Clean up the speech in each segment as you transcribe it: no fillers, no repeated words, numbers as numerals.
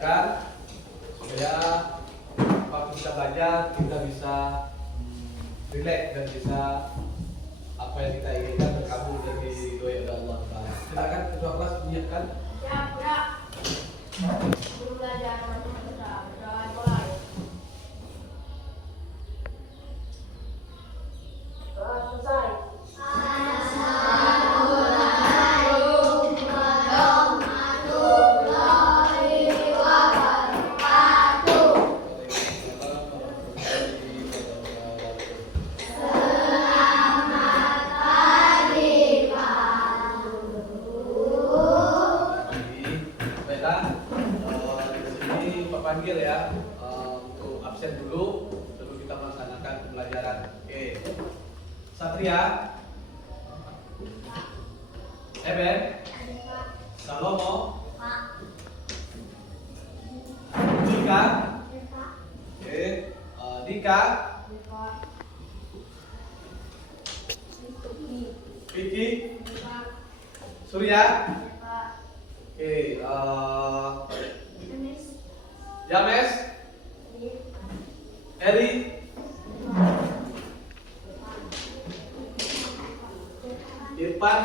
tanyakan supaya waktu kita belajar kita bisa relax dan bisa apa yang kita inginkan terkabul dan diridhoi oleh Allah Taala. Silakan ketua kelas menyiapkan. Ya, ya. Guru belajar berdoa mulai. Doa selesai. Panggil ya untuk absen dulu sebelum kita melaksanakan pembelajaran. Oke, Satria, Eben, Salomo, Dika, oke, Dika, Vicky, Surya, oke, James, Eri, Irfan,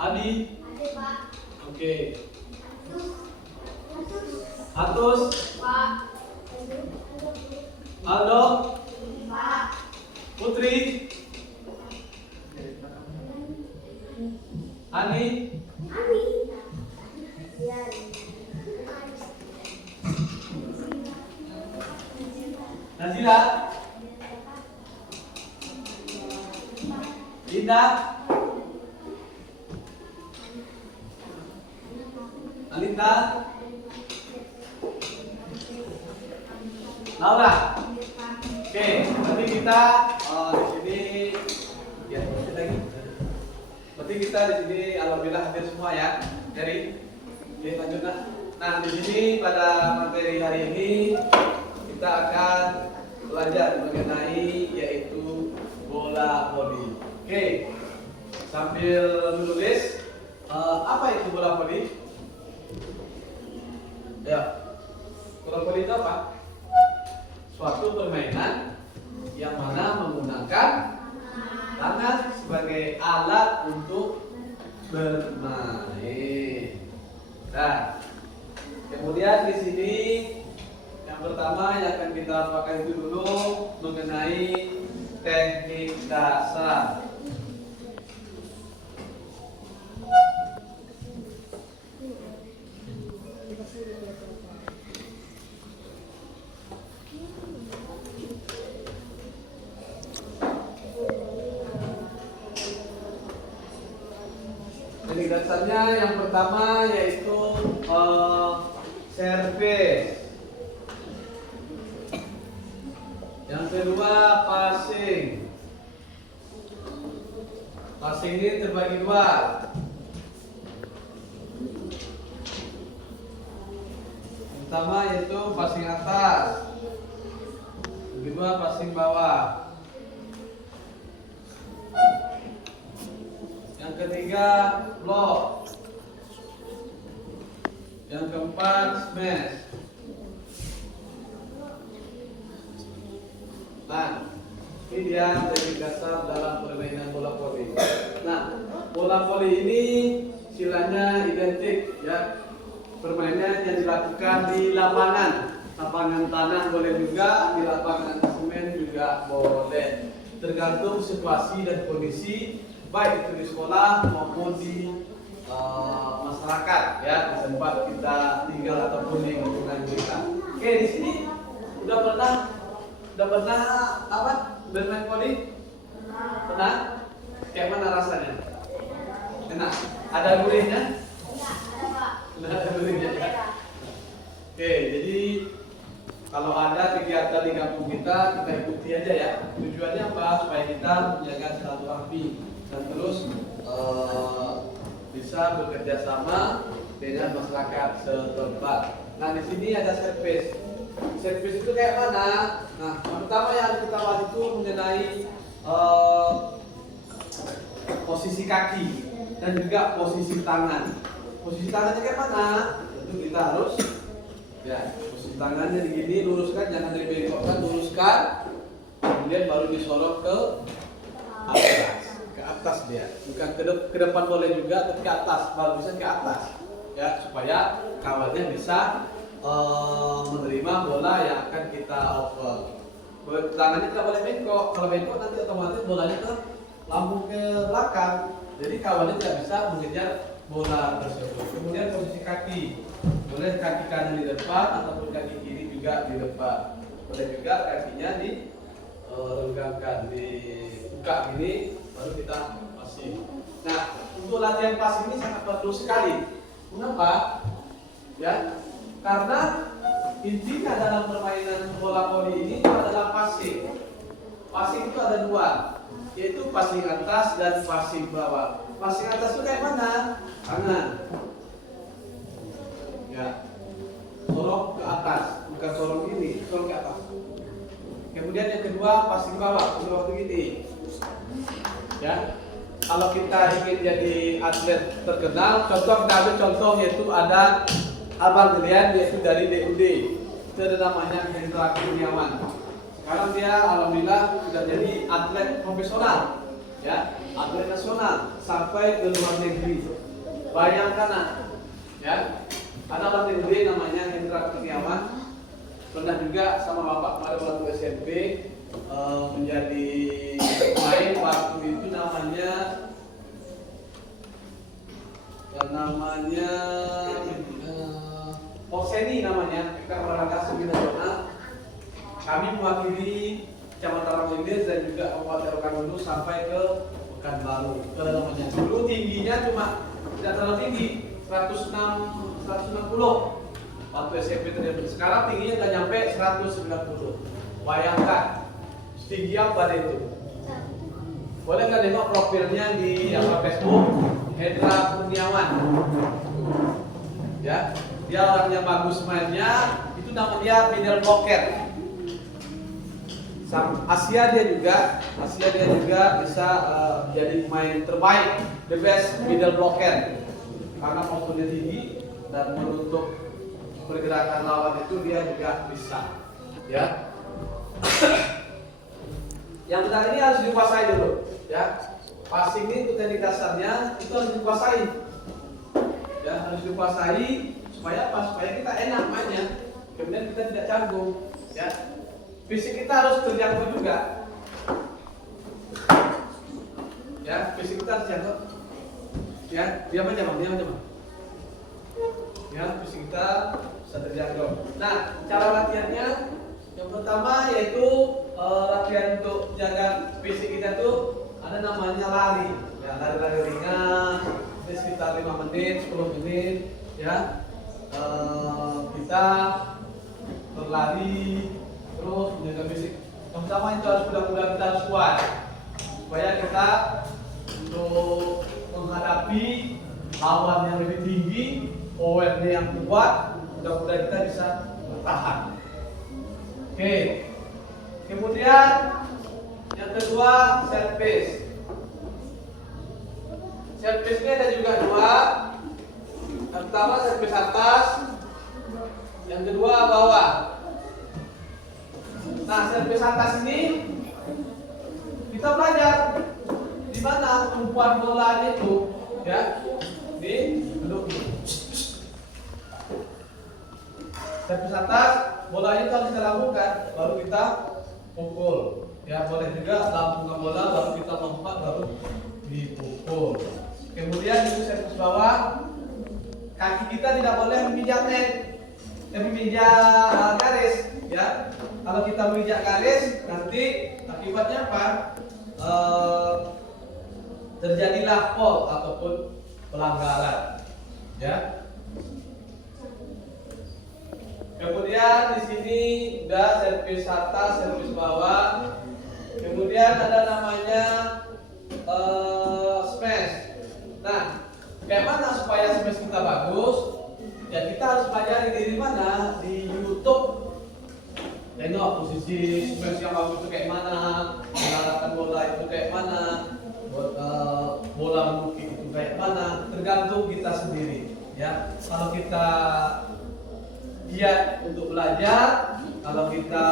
Adi, oke, Atus, Aldo, Putri, Ani, Nazila, Linda, Alita, Laura. Oke, nanti kita di sini ya lagi. Berarti kita di sini alhamdulillah hadir semua ya. Dari oke, lanjutlah. Nah, di sini pada materi hari ini kita akan belajar mengenai yaitu bola voli. Oke, sambil menulis apa itu bola voli? Ya, bola voli itu apa? Suatu permainan yang mana menggunakan tangan sebagai alat untuk bermain. Nah, kemudian di sini yang pertama yang akan kita pakai itu dulu mengenai teknik dasar. Teknik dasarnya yang pertama yaitu servis. Yang kedua passing. Passing ini terbagi dua. Yang pertama yaitu passing atas. Yang kedua passing bawah. Yang ketiga block. Yang keempat smash. Nah, ini dia teknik dasar dalam permainan bola voli. Nah, bola voli ini istilahnya identik ya, permainan yang dilakukan di lapangan. Lapangan tanah boleh juga, di lapangan semen juga boleh. Tergantung situasi dan kondisi, baik itu di sekolah maupun di masyarakat ya, di tempat kita tinggal ataupun di lingkungan kita. Oke, di sini udah pernah apa bermain voli? Pernah? Kayak mana rasanya? Enak? Ada gurihnya? Ada gurihnya ya? Oke, jadi kalau ada kegiatan di kampung kita ikuti aja ya. Tujuannya apa? Supaya kita menjaga silaturahmi dan terus bisa bekerja sama dengan masyarakat setempat. Nah, di sini ada servis. Servis itu kayak mana? Nah, yang pertama yang harus kita bahas itu mengenai posisi kaki. dan juga posisi tangan. Posisi tangannya kayak mana? Tentu kita harus ya posisi tangannya begini, luruskan, jangan dibengkokkan, luruskan, kemudian baru disorot ke atas dia, bukan ke depan boleh juga, tapi ke atas, baru bisa ke atas, ya supaya kawannya bisa menerima bola yang akan kita oper. Tangannya tidak boleh bengkok, kalau bengkok nanti otomatis bolanya ke lambung ke belakang, jadi kawannya tidak bisa mengejar bola tersebut. Kemudian posisi kaki, boleh kaki kanan di depan ataupun kaki kiri juga di depan, boleh juga kakinya direnggangkan, dibuka gini, baru kita passing. Nah, untuk latihan passing ini sangat perlu sekali. Kenapa? Ya, karena intinya dalam permainan bola voli ini itu adalah passing. Passing itu ada dua, yaitu passing atas dan passing bawah. Passing atas itu kayak mana? Tangan. Ya, sorong ke atas, bukan sorong ini, sorong ke atas. Kemudian yang kedua passing bawah, bawah begini. Ya, kalau kita ingin jadi atlet terkenal, contoh kita ambil contoh yaitu ada abang kalian yaitu dari DUD, itu ada namanya Hendra Kurniawan. Sekarang dia alhamdulillah sudah jadi atlet profesional, ya, atlet nasional sampai ke luar negeri. Bayangkan, ya, ada abang DUD namanya Hendra Kurniawan, pernah juga sama bapak pada waktu SMP menjadi pemain waktu itu namanya Porseni namanya, kita olahraga semi nasional. Kami mewakili Kecamatan Ramoilis dan juga Kabupaten Rokan Hulu sampai ke Pekanbaru. Itu namanya. Dulu tingginya cuma tidak terlalu tinggi, 160 waktu SMP terjadi. Sekarang tingginya nggak nyampe 190. Bayangkan tinggi apa itu? Boleh nggak tengok profilnya di Facebook Hendra Kurniawan? Ya, dia orang yang bagus mainnya, itu namanya middle blocker. Asia dia juga bisa jadi pemain terbaik, the best middle blocker, karena posturnya tinggi dan menutup pergerakan lawan itu dia juga bisa. Ya. Yang benar ini harus dikuasai dulu, ya. Passing ini untuk teknik dasarnya itu harus dikuasai, ya, harus dikuasai supaya apa? Supaya kita enak mainnya, kemudian kita tidak canggung, ya. Fisik kita harus terjangkau juga, ya. Fisik kita harus terjangkau, ya. Diam aja bang. Ya, fisik kita bisa terjangkau. Nah, cara latihannya yang pertama yaitu latihan untuk jaga fisik kita tuh ada namanya lari, ya, lari ringan, sekitar 5 menit, 10 menit, ya. Kita berlari terus menjaga fisik. Yang pertama itu harus mudah-mudahan kita harus kuat, supaya kita untuk menghadapi lawan yang lebih tinggi, powernya yang kuat, mudah-mudahan kita bisa bertahan. Oke. Kemudian yang kedua service. Service ini ada juga dua. Yang pertama service atas, yang kedua bawah. Nah, service atas ini kita belajar di mana tumpuan bolanya itu, ya. Ini duduk. Service atas, bolanya itu harus kita lakukan, baru kita pukul. Ya, boleh juga lambungkan bola, baru kita lompat, baru dipukul. Kemudian itu service bawah, kaki kita tidak boleh memijak net, memijak garis, ya. Kalau kita memijak garis, nanti akibatnya apa? Terjadilah foul ataupun pelanggaran, ya. Kemudian di sini udah servis atas, servis bawah. Kemudian ada namanya smash. Nah, kayak mana supaya smash kita bagus? Ya kita harus pelajari di mana? Di YouTube. Tengok posisi smash yang bagus itu kayak mana, mengarahkan bola itu kayak mana, bola menukik itu kayak mana tergantung kita sendiri ya. Kalau kita giat untuk belajar, kalau kita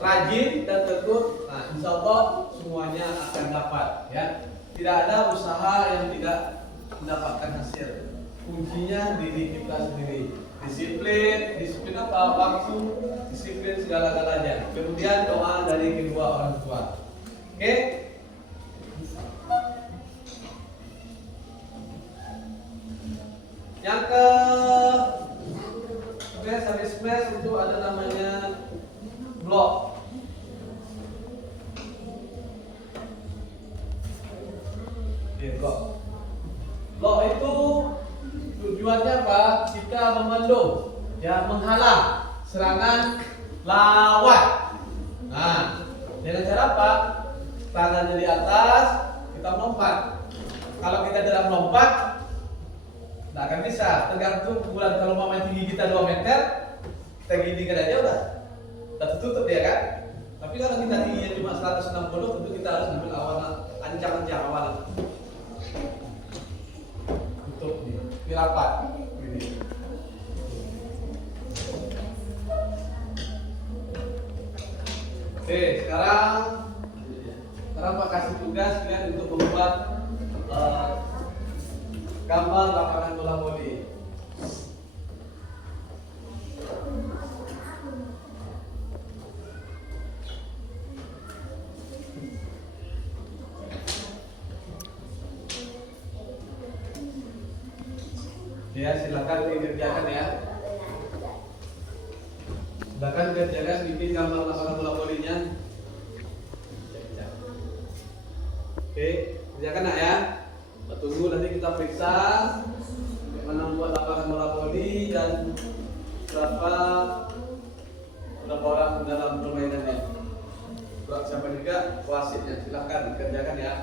rajin dan tekun, nah insya Allah semuanya akan dapat ya. Tidak ada usaha yang tidak mendapatkan hasil. Kuncinya diri kita sendiri. Disiplin apa? Waktu, disiplin segala-galanya. Kemudian doa dari kedua orang tua. Oke? Yang habis mes itu ada namanya blok. Blok itu tujuannya apa? Kita membendung, ya, menghalang serangan lawan. Nah, dengan cara apa? Tangannya di atas, kita melompat. Kalau kita tidak melompat, nggak akan bisa. Tergantung ukuran. Kalau mamanya tinggi kita 2 meter, kita gini aja udah tertutup dia kan. Tapi kalau kita tingginya cuma 160, tentu kita harus ambil awalan, ancang-ancang awalan. Tutup ini rapat. Ini. Oke, sekarang Pak kasih tugas kalian untuk membuat gambar lapangan bola voli. Ya, silakan dikerjakan ya. Silakan dikerjakan bikin gambar lapangan bola volinya. Oke, kerjakan nak ya. Kita tunggu nanti kita periksa bagaimana membuat lapangan bola voli dan berapa orang dalam permainannya. Siapa juga wasitnya, silakan dikerjakan ya.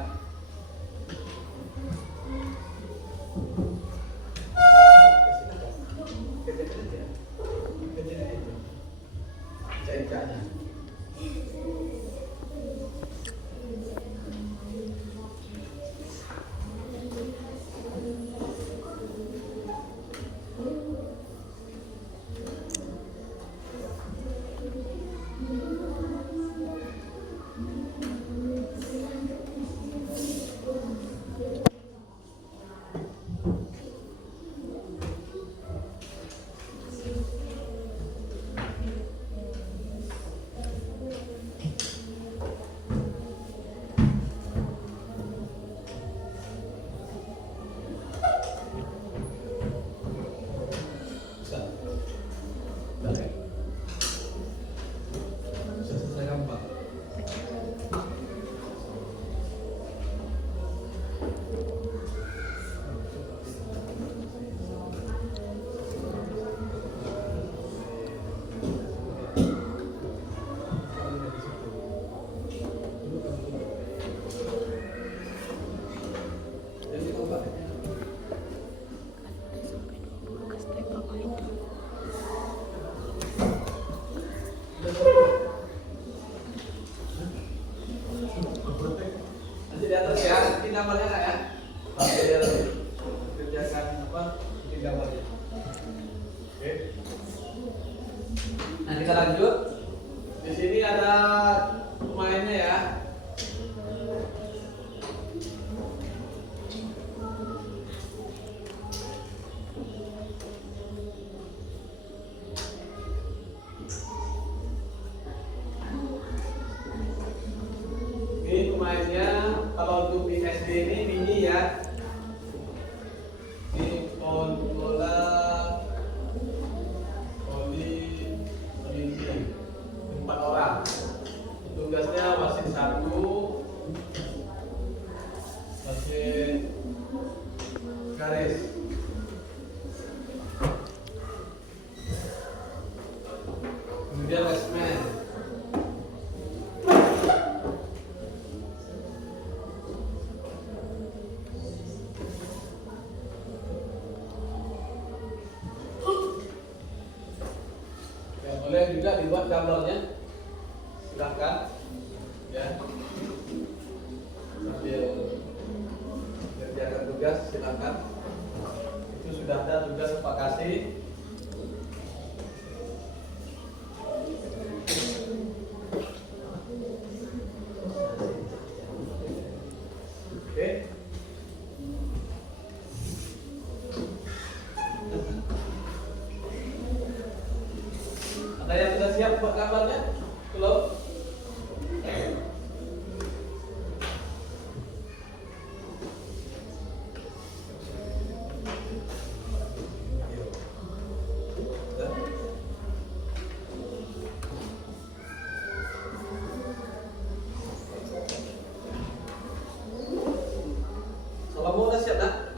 Nanti di atas ya, ini gambarnya nggak ya? Nanti dia kerjakan apa? Ini gambarnya. Oke. Nah kita lanjut. Di sini ada pemainnya ya. Ini pemainnya, kalau untuk di SD ini mini ya. Ini bola voli mini 4 orang. Tugasnya wasit 1, wasit garis. Kemudian resmen. Boleh juga dibuat gambarnya, silahkan ya. tugas, silakan. Itu sudah ada tugas Pak kasih. Oke. Ada yang sudah siap buat gambarnya? Belum? Kalau mau udah siap nak?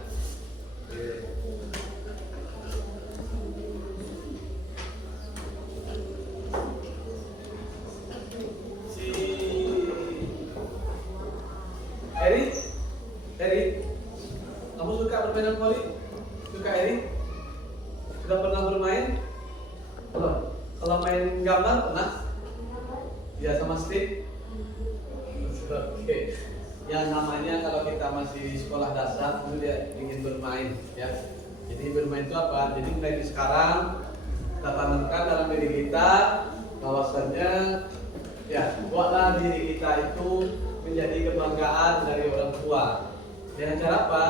Si Eri, kamu suka bermain voli? Suka Eri? Sudah pernah bermain? Belum. Kalau main gambar pernah? Ya sama stick. Oke. Yang namanya kalau kita masih di sekolah dasar itu dia ingin bermain, ya. Jadi bermain itu apa? Jadi mulai dari sekarang kita tanamkan dalam diri kita bahwasannya ya buatlah diri kita itu menjadi kebanggaan dari orang tua. Dengan cara apa?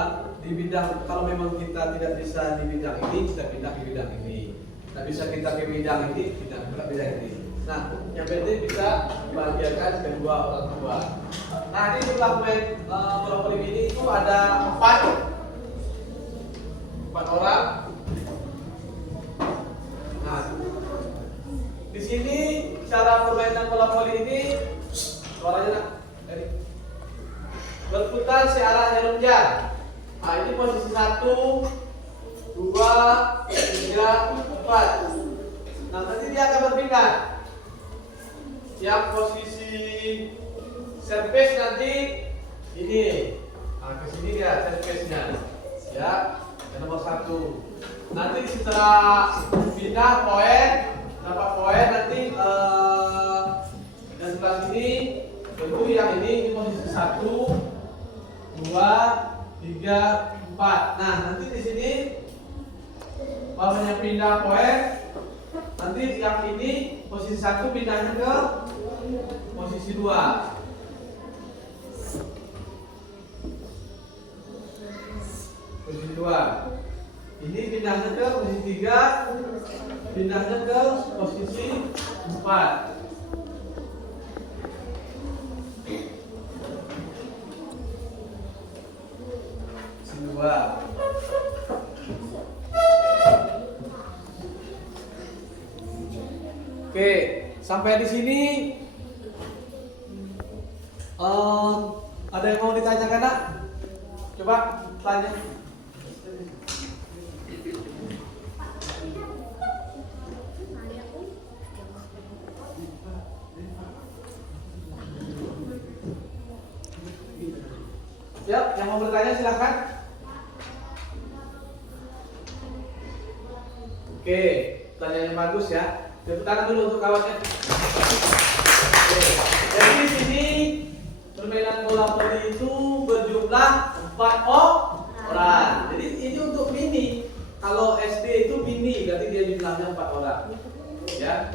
Di bidang, kalau memang kita tidak bisa di bidang ini, kita pindah ke bidang ini. Tidak bisa kita ke bidang ini, pindah ke bidang ini. Nah, yang penting bisa membahagiakan kedua orang tua. Nah, di sebelah main bola voli ini itu ada empat orang. Nah, di sini cara permainan bola voli ini suaranya nak, berputar searah jarum jam. Nah, ini posisi 1, 2, 3, 4. Nah, nanti dia akan berpindah. Yang posisi service nanti ini, nah ke sini dia service-nya, ya, yang nomor 1. Nanti setelah pindah poin, dapat poin nanti yang sebelah sini tentu yang ini posisi 1, 2, 3, 4. Nah nanti di sini bawahnya pindah poin, nanti yang ini posisi 1 pindahnya ke posisi 2. Posisi 2. Ini pindahnya ke posisi 3, pindahnya ke posisi 4. Posisi 2. Oke, sampai di sini ada yang mau ditanyakan nak? Coba tanya. Siap, yang mau bertanya silakan. Oke, pertanyaan yang bagus ya. Tepuk tangan dulu untuk kawannya. Oke. Jadi di sini permainan bola voli itu berjumlah 4 orang. Jadi ini untuk mini. Kalau SD itu mini, berarti dia jumlahnya 4 orang. Ya.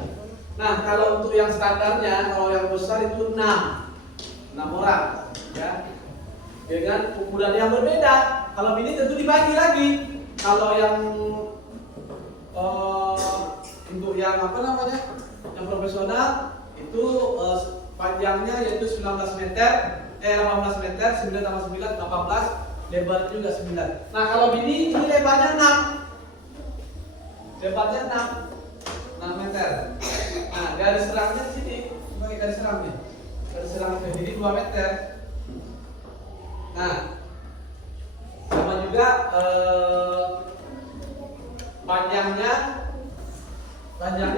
Nah, kalau untuk yang standarnya, kalau yang besar itu 6 orang. Ya. Dengan ukuran yang berbeda. Kalau mini tentu dibagi lagi. Kalau yang untuk yang apa namanya, yang profesional itu panjangnya yaitu 19 meter, 18 meter, 9 tambah 9, 18, lebarnya juga 9. Nah kalau mini ini lebarnya 6, lebarnya 6 meter. Nah garis serangnya di sini, sebagai garis serangnya, garis serang ke sini 2 meter. Nah sama juga panjangnya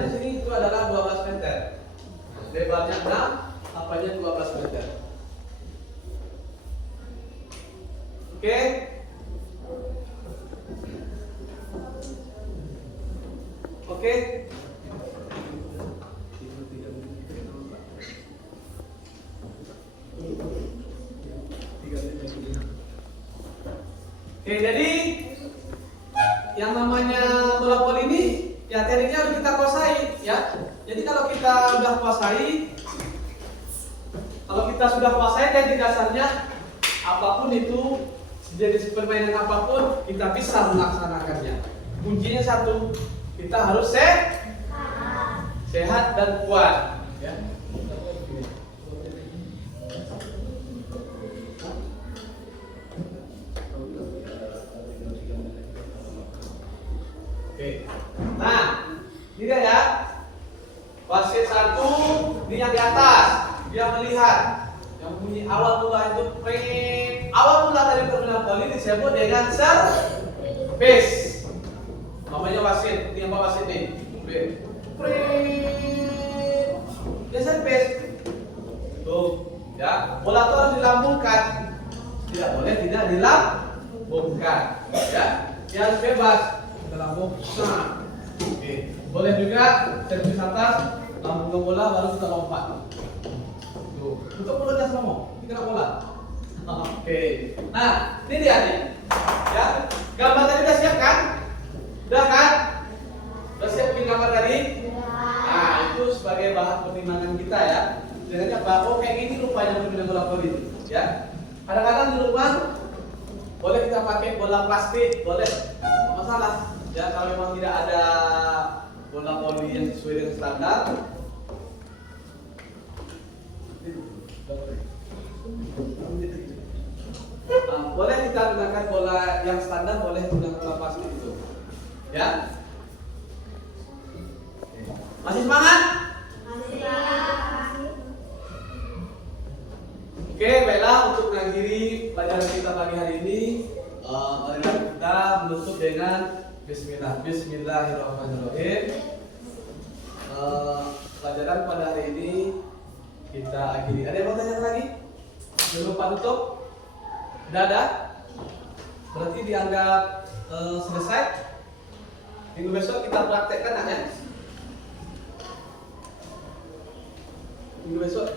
sini itu adalah 12 meter, lebarnya 6, apanya 12 meter. Oke. Oke. Oke, jadi yang namanya bola voli ini ya tekniknya harus kita kuasai ya. Jadi kalau kita sudah kuasai teknik dasarnya, apapun itu jenis permainan apapun kita bisa melaksanakannya. Kuncinya satu, kita harus sehat dan kuat ya. Oke. Nah, ini dia ya. Wasit satu, ini yang di atas, dia melihat. Yang bunyi awal mula itu awal mula dari permainan voli disebut dengan service. Namanya wasit, ini apa wasit nih? Dia service. Tuh, ya. Bola itu harus dilambungkan. Tidak boleh tidak dilambungkan, ya. Dia harus bebas. Kita lambung. Nah. Oke. Boleh juga servis atas, lambung ke bola baru kita lompat. Tuh. Untuk mulutnya sama, kita bola. Oke. Nah, ini dia nih. Ya. Gambar tadi udah siap kan? Udah kan? Udah siap bikin gambar tadi? Nah, itu sebagai bahan pertimbangan kita ya. Jangan bahwa kayak gini rupanya permainan bola voli, ya. Kadang-kadang di rumah boleh kita pakai bola plastik, boleh, nggak masalah. Ya, kalau memang tidak ada bola voli yang sesuai dengan standar, boleh kita gunakan bola yang standar, boleh gunakan bola plastik itu, ya. Masih semangat? Oke, baiklah, untuk mengakhiri pelajaran kita pagi hari ini, marilah kita menutup dengan Bismillah. Bismillahirrahmanirrahim. Pelajaran pada hari ini kita akhiri. Ada yang mau tanya lagi? Belum lupa tutup? Sudah ada? Berarti dianggap selesai. Minggu besok kita praktekkan ya. Minggu besok.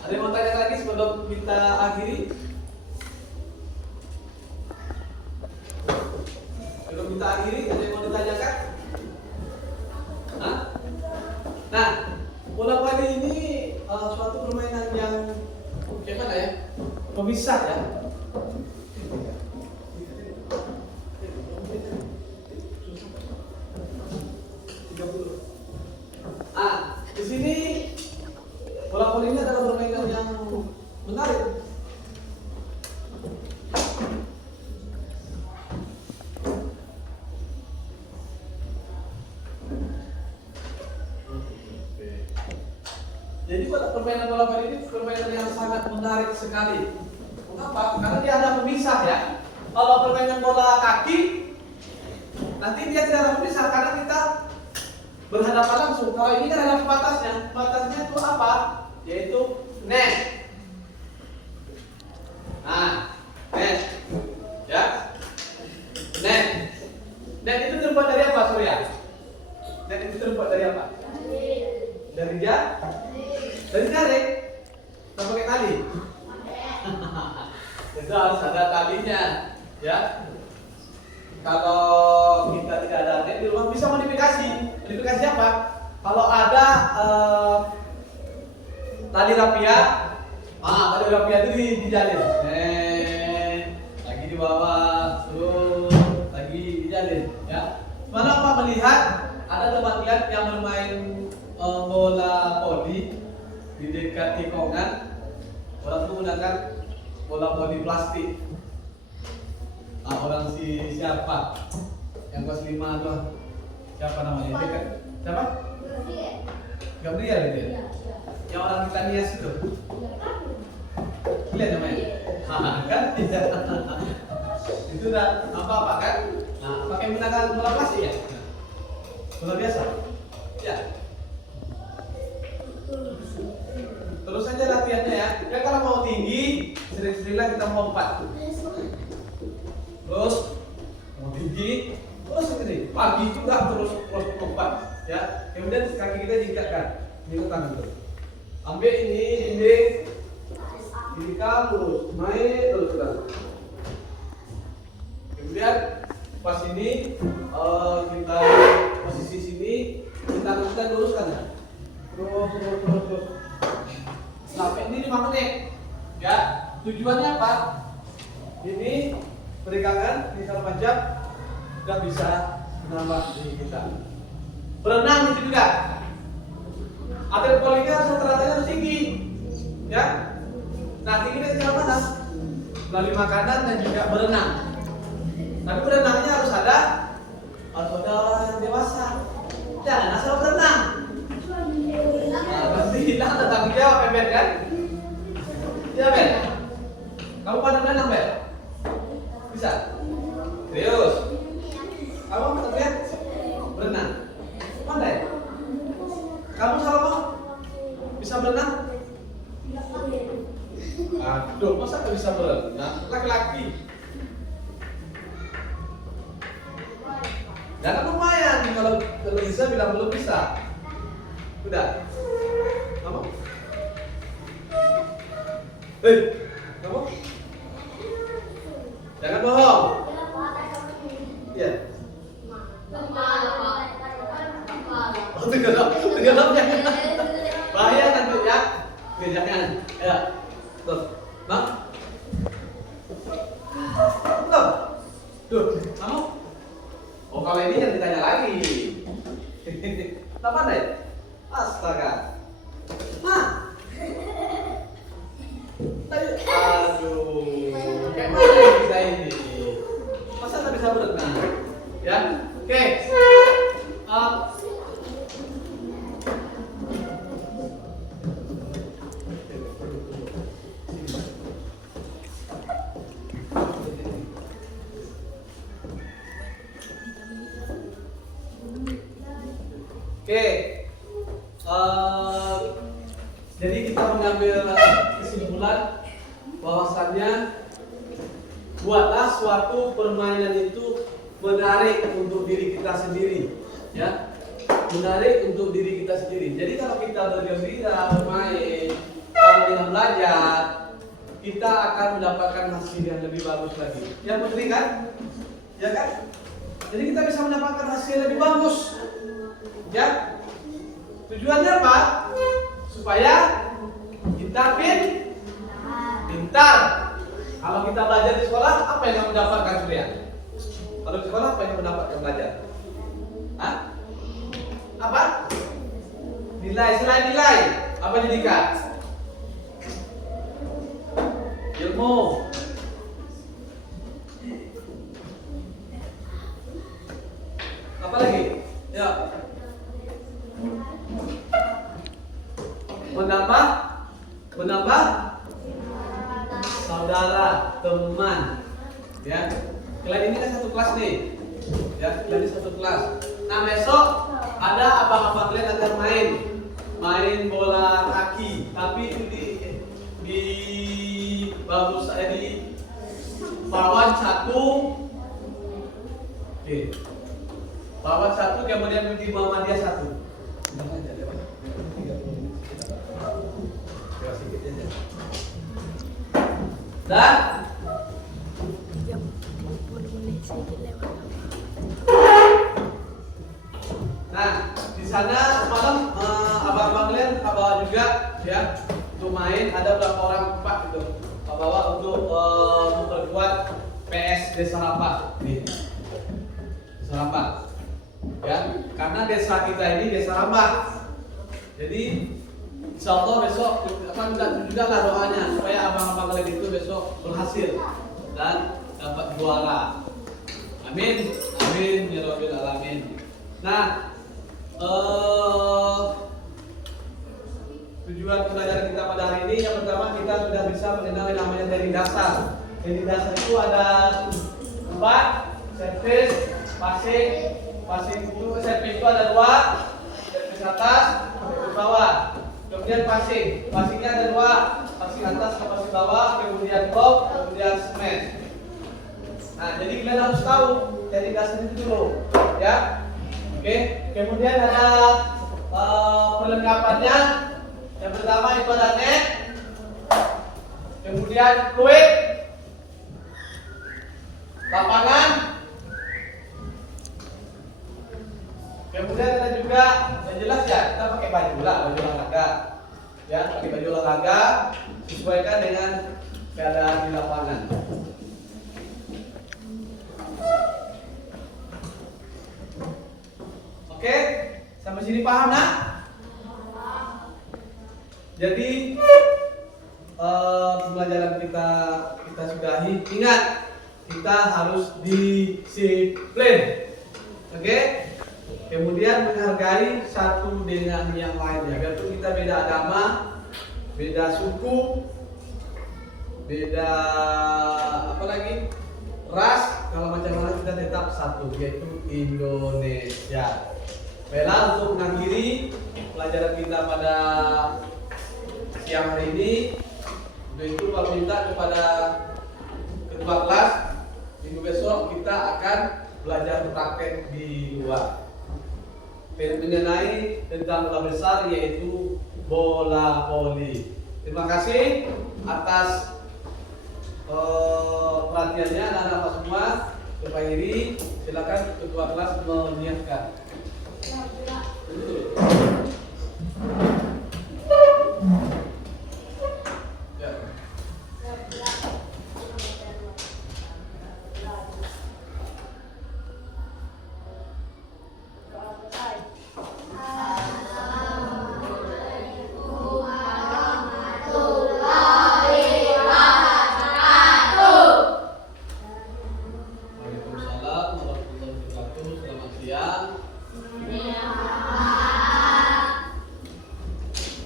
Ada yang mau tanya lagi sebelum kita akhiri? Sebelum kita akhiri, ada yang mau ditanyakan? Hah? Nah, bola voli ini suatu permainan yang gimana ya? Pemisah ya. Di sini bola voli ini adalah permainan yang menarik. Jadi permainan bola voli ini permainan yang sangat menarik sekali. Kenapa? Karena dia ada pemisah ya. Kalau permainan bola kaki, nanti dia tidak ada pemisah karena kita berhadapan langsung. Kalau ini kan ada pembatasnya. Pembatasnya itu apa? Yaitu net. Nah, net. Ya. Net. Net itu terbuat dari apa, Surya? Net itu terbuat dari apa? Dari jaring. Kita pakai tali. Itu harus ada talinya, ya. Kalau kita tidak ada net di rumah bisa modifikasi. Modifikasi apa? Kalau ada tali rapia, tali rapia itu dijalin. Lagi di bawah, terus lagi dijalin, ya. Mana Pak melihat ada tempat lihat yang bermain bola voli di dekat tikungan, orang itu menggunakan bola voli plastik. Orang siapa? Yang kelas 5 tuh. Siapa namanya? Dekat. Siapa? Gabriel itu ya? Yang orang kita nias itu. Lihat namanya. Kan? Itu udah apa kan? Nah, pakai menggunakan bola plastik ya? Bola biasa? Ya. Terus saja latihannya ya. Kan kalau mau tinggi, sering-seringlah kita melompat. Terus mau tinggi, terus segini. Pagi juga terus lompat, ya. Kemudian kaki kita diikatkan. Ini tangan tuh. Ambil ini dinding. Ini kamu naik terus kan. Kemudian pas ini kita posisi sini kita luruskan ya. Terus. Sampai ini 5 menit. Ya, tujuannya apa? Ini peregangan di dalam jam juga bisa menambah diri kita. Berenang itu juga. Atlet polinya rata-ratanya harus tinggi, ya. Nah, tingginya cara mana? Melalui makanan dan juga berenang. Tapi berenangnya harus ada orang yang dewasa. Jangan asal berenang. Pasti hilang tanggung jawab, Ben kan? Ya, Ben. Kamu pandai berenang, Ben? Bisa? Serius? Kamu pandai berenang? Pandai? Kamu Salomo? Bisa berenang? Aduh, masa nggak bisa berenang? Laki-laki. Jangan lumayan kalau bisa bilang belum bisa. Udah. Kamu? Kamu? Jangan bohong. Iya. Oh, tenggelamnya. Bahaya nanti ya. Oke, jangan. Ya. Tuh. Bang. Tuh. Tuh, kamu? Oh, kalau ini yang ditanya lagi. Tak pandai? Astaga. Nah. Aduh. Kayak mana bisa ini? Masa tak bisa berenang? Ya. Oke. Oke, jadi kita mengambil kesimpulan bahwasannya buatlah suatu permainan itu menarik untuk diri kita sendiri, ya, menarik untuk diri kita sendiri. Jadi kalau kita bergembira bermain, kalau kita belajar, kita akan mendapatkan hasil yang lebih bagus lagi. Yang penting kan, ya kan? Jadi kita bisa mendapatkan hasil yang lebih bagus. Ya, tujuannya apa? Supaya kita pintar. Kalau kita belajar di sekolah, apa yang kamu dapatkan Surya? Kalau di sekolah, apa yang kamu dapatkan belajar? Hah? Apa? Nilai. Selain nilai, apa jadikan? Ilmu. Apa lagi? Ya. Menambah saudara, teman, ya. Kalian ini kan satu kelas nih, ya. Kalian ini satu kelas. Nah, besok ada abang-abang kalian akan main bola kaki, tapi itu di bagus saya di Pawan 1. Oke. Pawan 1 kemudian di Muhammadiyah 1. Dan nah, di sana malam abang-abang kalian bawa juga ya untuk main. Ada berapa orang Pak gitu bawa untuk memperkuat PS Desa Rampak nih. Desa Rampak. Ya, karena desa kita ini desa Rampak. Jadi insya Allah besok akan juga lah doanya supaya abang-abang kalian itu besok berhasil dan dapat juara. Amin, amin ya Rabbil alamin. Nah, tujuan pelajaran kita pada hari ini yang pertama kita sudah bisa mengenal namanya teknik dasar. Teknik dasar itu ada 4, servis, passing itu servis itu ada 2, servis atas, servis bawah. Kemudian passingnya ada 2, passing atas ke passing bawah, kemudian block, kemudian smash. Nah, jadi kalian harus tahu teknik dasar itu dulu, ya. Oke, kemudian ada perlengkapannya. Yang pertama itu ada net, kemudian fluid, lapangan, kemudian ada juga yang jelas ya kita pakai baju lah, baju olahraga, ya pakai baju olahraga sesuaikan dengan keadaan di lapangan. Oke, sampai sini paham nak? Jadi pembelajaran kita sudahi. Ingat, kita harus disiplin. Oke? Kemudian menghargai satu dengan yang lainnya. Biarpun kita beda agama, beda suku, beda apa lagi? Ras, kalau macam-macam kita tetap satu, yaitu Indonesia. Baiklah, untuk mengakhiri pelajaran kita pada siang hari ini, untuk itu Pak minta kepada ketua kelas, minggu besok kita akan belajar praktek di luar mengenai tentang bola besar, yaitu bola voli. Terima kasih atas perhatiannya anak-anak semua. Pak Iri, silakan ketua kelas menyiapkan. Ya.